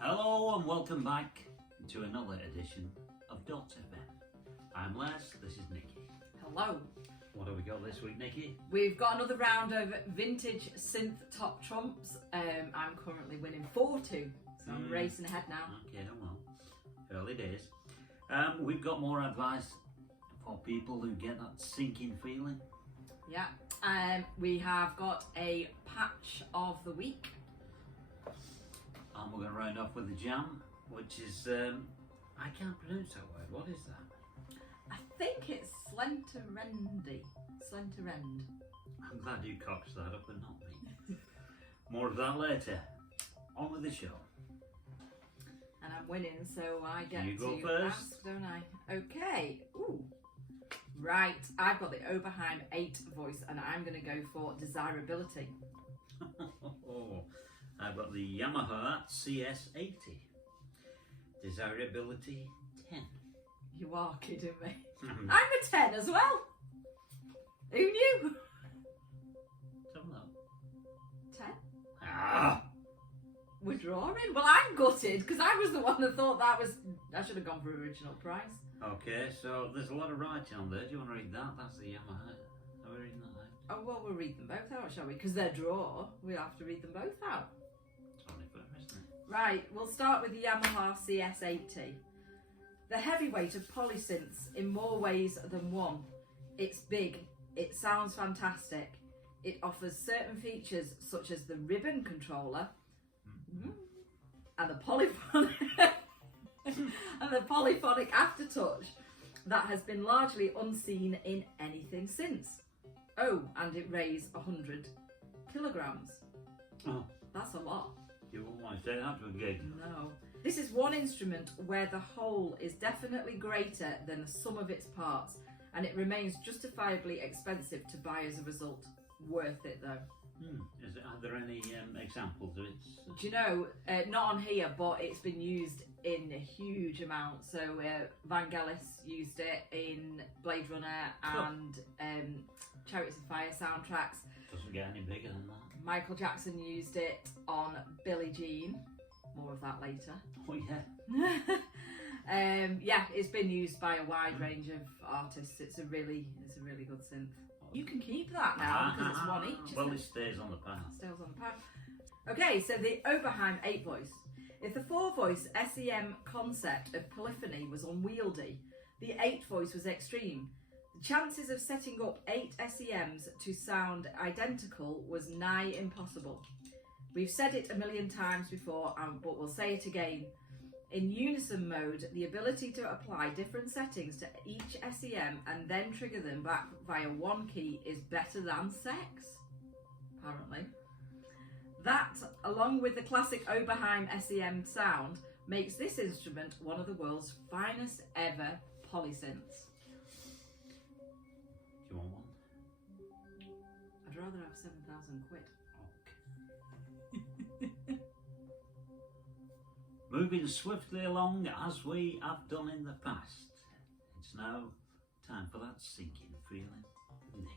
Hello and welcome back to another edition of .fm. I'm Les, this is Nikki. Hello. What have we got this week, Nikki? We've got another round of vintage synth top trumps. I'm currently winning 4-2, so I'm racing ahead now. Okay, well, early days. We've got more advice for people who get that sinking feeling. Yeah, we have got a patch of the week. And we're going to round off with a jam, which is, I can't pronounce that word. What is that? I think it's Slenterende. Slenterende. I'm glad you cocked that up and not me. More of that later. On with the show. And I'm winning, so I get You go to first. ask, don't I? Okay. Ooh. Right, I've got the Oberheim 8 voice, and I'm going to go for desirability. I've got the Yamaha CS80. Desirability 10. You are kidding me. I'm a 10 as well. Who knew? Don't know. 10? Ah! We're drawing? Well, I'm gutted because I was the one that thought that was. I should have gone for original price. Okay, so there's a lot of writing on there. Do you want to read that? That's the Yamaha. Are we reading that out? Oh, well, we'll read them both out, shall we? Because they're draw. We'll have to read them both out. It's only fair, isn't it? Right, we'll start with the Yamaha CS80. The heavyweight of polysynths in more ways than one. It's big. It sounds fantastic. It offers certain features such as the ribbon controller and the polyphonic and the polyphonic aftertouch that has been largely unseen in anything since. Oh, and it weighs 100 kilograms. Oh, That's a lot. you wouldn't want to say that to a gig. No. This is one instrument where the whole is definitely greater than the sum of its parts, and it remains justifiably expensive to buy as a result. Worth it though. Are there any examples of it? Do you know, not on here, but it's been used in a huge amount. So Vangelis used it in Blade Runner and Chariots of Fire soundtracks. Doesn't get any bigger than that. Michael Jackson used it on Billie Jean. More of that later. Oh yeah. Yeah, it's been used by a wide range of artists. It's a really good synth. You can keep that now because it's one each. Well, isn't it stays on the pad. Stays on the pad. Okay, so the Oberheim 8 voice. If the 4 voice SEM concept of polyphony was unwieldy, the 8 voice was extreme. The chances of setting up 8 SEMs to sound identical was nigh impossible. We've said it a million times before, but we'll say it again. In unison mode, the ability to apply different settings to each SEM and then trigger them back via one key is better than sex, apparently. That, along with the classic Oberheim SEM sound, makes this instrument one of the world's finest ever polysynths. Do you want one? I'd rather have 7,000 quid. Moving swiftly along as we have done in the past, it's now time for that sinking feeling, Nikki.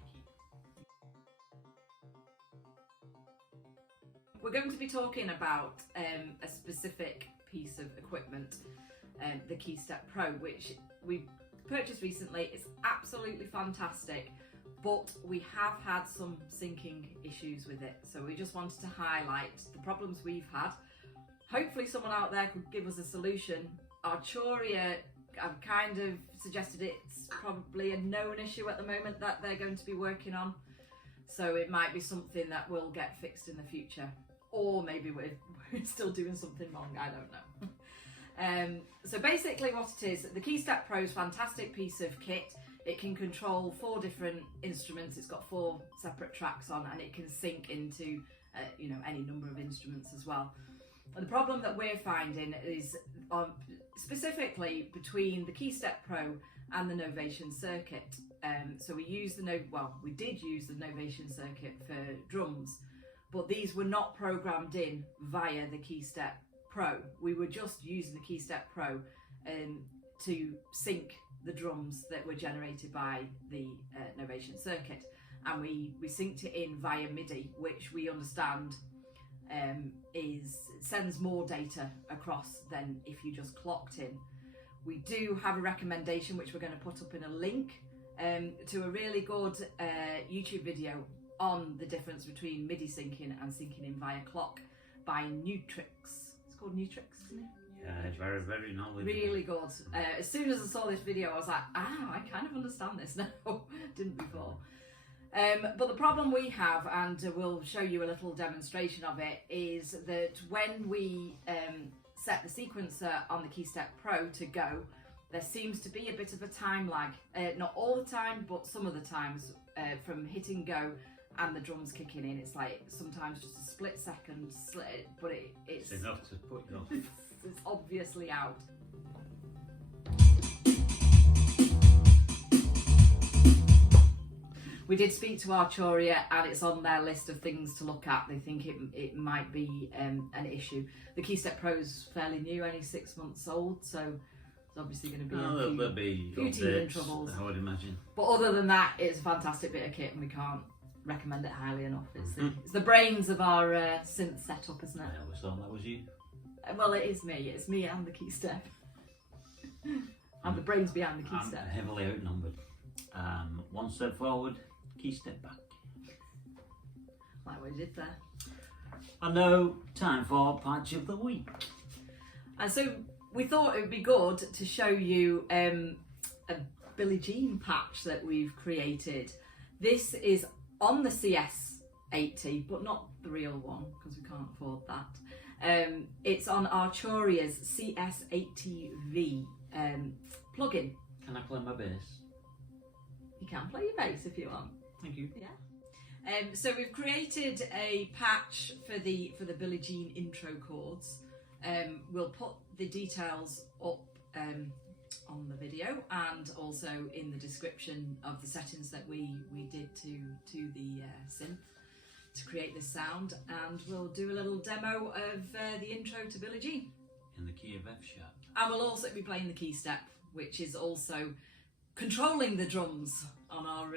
We're going to be talking about a specific piece of equipment, the KeyStep Pro, which we purchased recently. It's absolutely fantastic, but we have had some syncing issues with it. So we just wanted to highlight the problems we've had. Hopefully someone out there could give us a solution. Arturia, I've kind of suggested it's probably a known issue at the moment that they're going to be working on. So it might be something that will get fixed in the future. Or maybe we're still doing something wrong, I don't know. So basically what it is, the KeyStep Pro is a fantastic piece of kit. It can control 4 different instruments. It's got 4 separate tracks on, and it can sync into any number of instruments as well. And the problem that we're finding is specifically between the KeyStep Pro and the Novation circuit. So we did use the Novation circuit for drums, but these were not programmed in via the KeyStep Pro. We were just using the KeyStep Pro to sync the drums that were generated by the Novation circuit, and we synced it in via MIDI, which we understand sends more data across than if you just clocked in. We do have a recommendation which we're going to put up in a link to a really good YouTube video on the difference between MIDI syncing and syncing in via clock by Nu-Trix. It's called Nu-Trix, isn't it? Yeah, it's very, very knowledgeable. Really good. As soon as I saw this video, I was like, I kind of understand this now. Didn't before. But the problem we have, and we'll show you a little demonstration of it, is that when we set the sequencer on the KeyStep Pro to go, there seems to be a bit of a time lag. Not all the time, but some of the times from hitting go and the drums kicking in. It's like sometimes just a split second, but it's enough to put you off. It's obviously out. We did speak to Arturia and it's on their list of things to look at. They think it might be an issue. The KeyStep Pro is fairly new, only 6 months old, so there's obviously going to be a few teething troubles. I would imagine. But other than that, it's a fantastic bit of kit and we can't recommend it highly enough. It's the brains of our synth setup, isn't it? I always thought that was you. Well, it is me. It's me and the KeyStep. I'm the brains behind the KeyStep. I'm heavily outnumbered. One step forward, KeyStep back. Like we did there. I know, time for patch of the week. And so we thought it would be good to show you a Billie Jean patch that we've created. This is on the CS80, but not the real one because we can't afford that. It's on Arturia's CS80V plugin. Can I play my bass? You can play your bass if you want. Thank you. Yeah. So we've created a patch for the Billie Jean intro chords. We'll put the details up on the video and also in the description of the settings that we did to the synth to create this sound, and we'll do a little demo of the intro to Billie Jean. In the key of F sharp. And we'll also be playing the KeyStep, which is also controlling the drums on our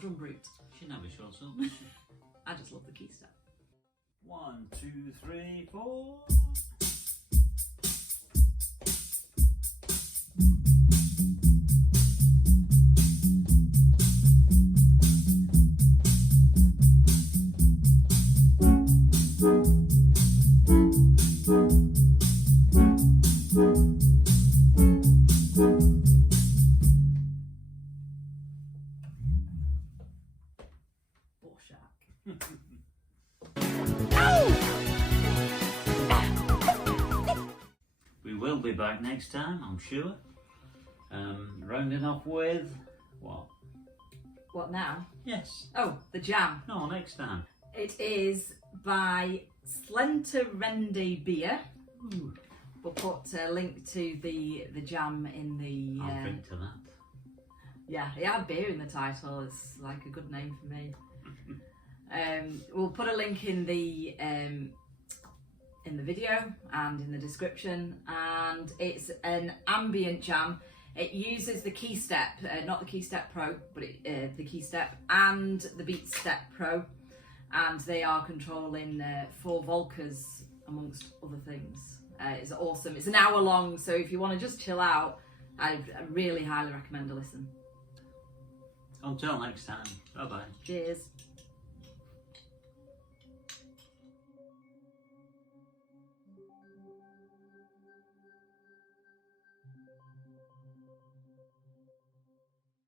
drum group. She never shows up. I just love the KeyStep. 1, 2, 3, 4. We will be back next time, I'm sure. Rounding off with what? What now? Yes. Oh, the jam. No, next time. It is by Slenterende beer. Ooh. We'll put a link to the jam in the. I'll drink to that. Yeah, it had beer in the title. It's like a good name for me. We'll put a link in the video and in the description, and it's an ambient jam. It uses the KeyStep, not the KeyStep Pro, but the KeyStep and the BeatStep Pro, and they are controlling 4 Volcas amongst other things. It's awesome. It's an hour long, so if you want to just chill out, I really highly recommend a listen. Until next time, bye bye. Cheers.